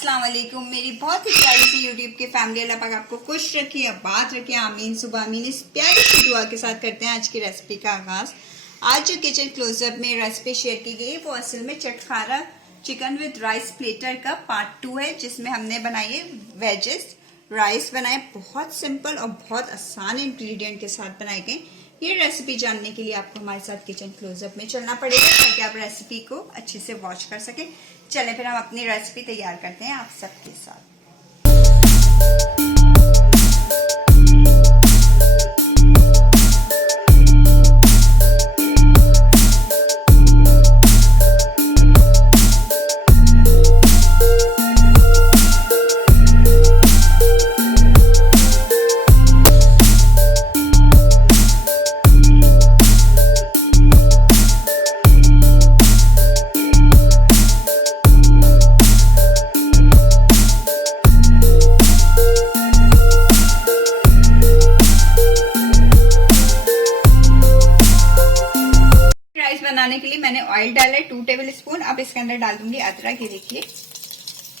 अस्सलाम वालेकुम। मेरी बहुत ही प्यारी सी यूट्यूब की फैमिली, अल्लाह पाक आपको खुश रखे, आबाद रखे, आमीन सुबह आमीन। इस प्यारी सी दुआ के साथ करते हैं आज की रेसिपी का आगाज। आज जो किचन क्लोजअप में रेसिपी शेयर की गई वो असल में चटखारा चिकन विद राइस प्लेटर का पार्ट 2 है, जिसमें हमने बनाई है वेजेस राइस बनाए। बहुत सिंपल और बहुत आसान इंग्रेडिएंट के साथ बनाए गए। ये रेसिपी जानने के लिए आपको हमारे साथ किचन क्लोजअप में चलना पड़ेगा ताकि आप रेसिपी को अच्छे से वॉच कर सकें। चलें फिर हम अपनी रेसिपी तैयार करते हैं आप सबके साथ। बनाने के लिए मैंने ऑयल डाला है 2 टेबल स्पून। अब इसके अंदर डाल दूंगी अदरक। ये देखिए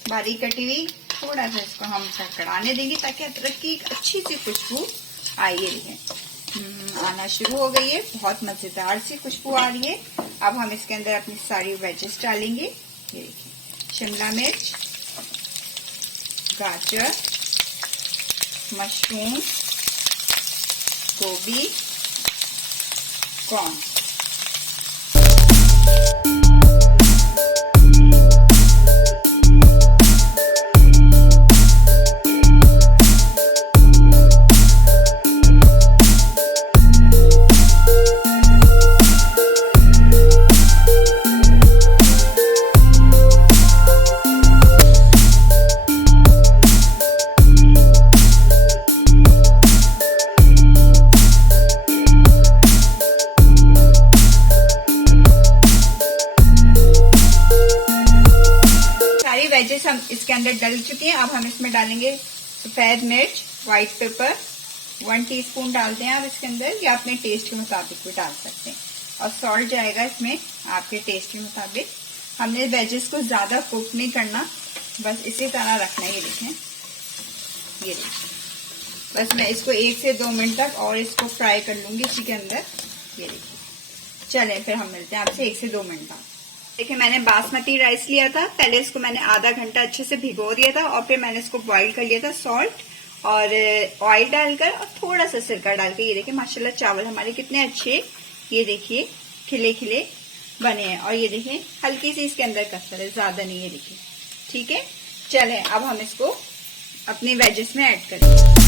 बारीक कटी हुई। थोड़ा सा इसको हम कड़ाने देंगे ताकि अदरक की एक अच्छी सी खुशबू आई। ये देखिए आना शुरू हो गई है, बहुत मजेदार सी खुशबू आ रही है। अब हम इसके अंदर अपनी सारी वेजेस डालेंगे। ये देखिए शिमला मिर्च, गाजर, मशरूम, गोभी, कॉर्न। वेजेस हम इसके अंदर डाल चुके हैं। अब हम इसमें डालेंगे सफेद मिर्च, व्हाइट पेपर 1 टीस्पून डालते हैं आप इसके अंदर, या अपने टेस्ट के मुताबिक भी डाल सकते हैं। और सॉल्ट जाएगा इसमें आपके टेस्ट के मुताबिक। हमने वेजेस को ज्यादा कुक नहीं करना, बस इसी तरह रखना है। ये देखें, ये देखिए बस मैं इसको 1 से 2 मिनट तक और इसको फ्राई कर लूंगी इसी के अंदर। ये देखिए चलें फिर हम मिलते हैं आपसे 1 से 2 मिनट बाद। देखिए मैंने बासमती राइस लिया था। पहले इसको मैंने आधा घंटा अच्छे से भिगो दिया था और फिर मैंने इसको बॉईल कर लिया था सॉल्ट और ऑयल डालकर और थोड़ा सा सिरका डालकर। ये देखिए माशाल्लाह चावल हमारे कितने अच्छे, ये देखिए खिले खिले बने हैं। और ये देखिए हल्की सी इसके अंदर कसर है, ज्यादा नहीं। ये देखिए ठीक है। चलें अब हम इसको अपनी वेजेस में ऐड करेंगे।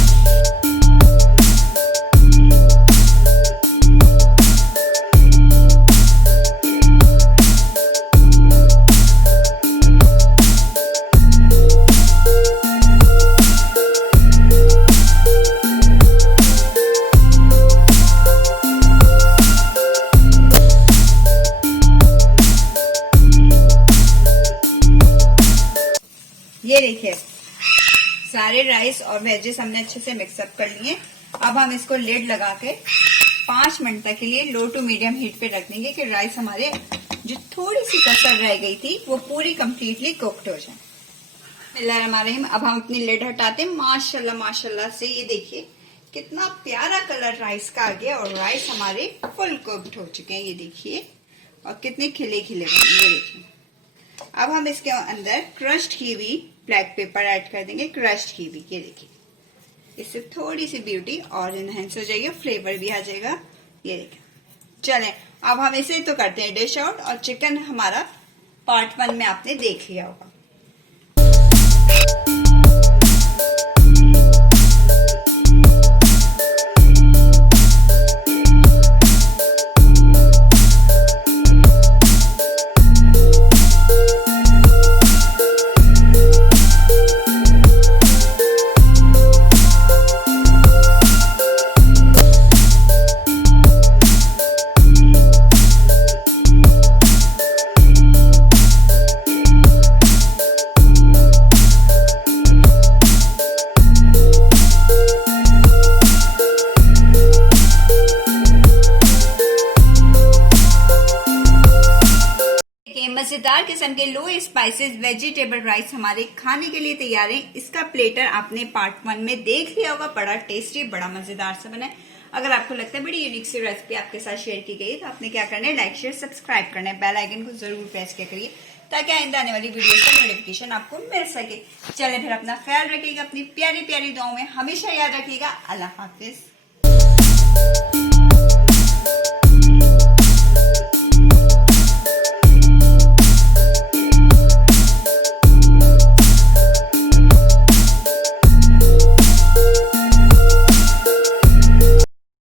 ये देखिए सारे राइस और वेजेस हमने अच्छे से मिक्सअप कर लिए। अब हम इसको लिड लगा के 5 मिनट तक के लिए लो टू मीडियम हीट पे रख देंगे कि राइस हमारे जो थोड़ी सी कसर रह गई थी वो पूरी कंप्लीटली कुक्ड हो जाए। बिस्मिल्लाहिर्रहमानिर्रहीम। अब हम अपनी लिड हटाते हैं। माशाल्लाह माशाल्लाह से ये देखिए कितना प्यारा कलर राइस का आ गया और राइस हमारे फुल कुक्ड हो चुके हैं। ये देखिए और कितने खिले खिले बने। ये देखिए अब हम इसके अंदर crushed kiwi black pepper add कर देंगे, क्रश्ड कीवी। ये देखिए इससे थोड़ी सी ब्यूटी और इनहेंस हो जाएगी, फ्लेवर भी आ जाएगा। ये देखिए चलें अब हम इसे तो करते हैं डिश आउट। और चिकन हमारा पार्ट 1 में आपने देख लिया होगा। मजेदार किस्म के लो स्पाइसेस वेजिटेबल राइस हमारे खाने के लिए तैयार है। इसका प्लेटर आपने पार्ट 1 में देख लिया होगा, बड़ा टेस्टी बड़ा मजेदार सा बना है। अगर आपको लगता है बड़ी यूनिक सी रेसिपी आपके साथ शेयर की गई तो आपने क्या करना है, लाइक शेयर सब्सक्राइब करना है, बेल आइकन को जरूर प्रेस किया करिए ताकि आइंदा आने वाली वीडियो का नोटिफिकेशन आपको मिल सके। चले फिर अपना ख्याल रखिएगा, अपनी प्यारी प्यारी दुआओं में हमेशा याद रखिएगा। अल्लाह हाफिज।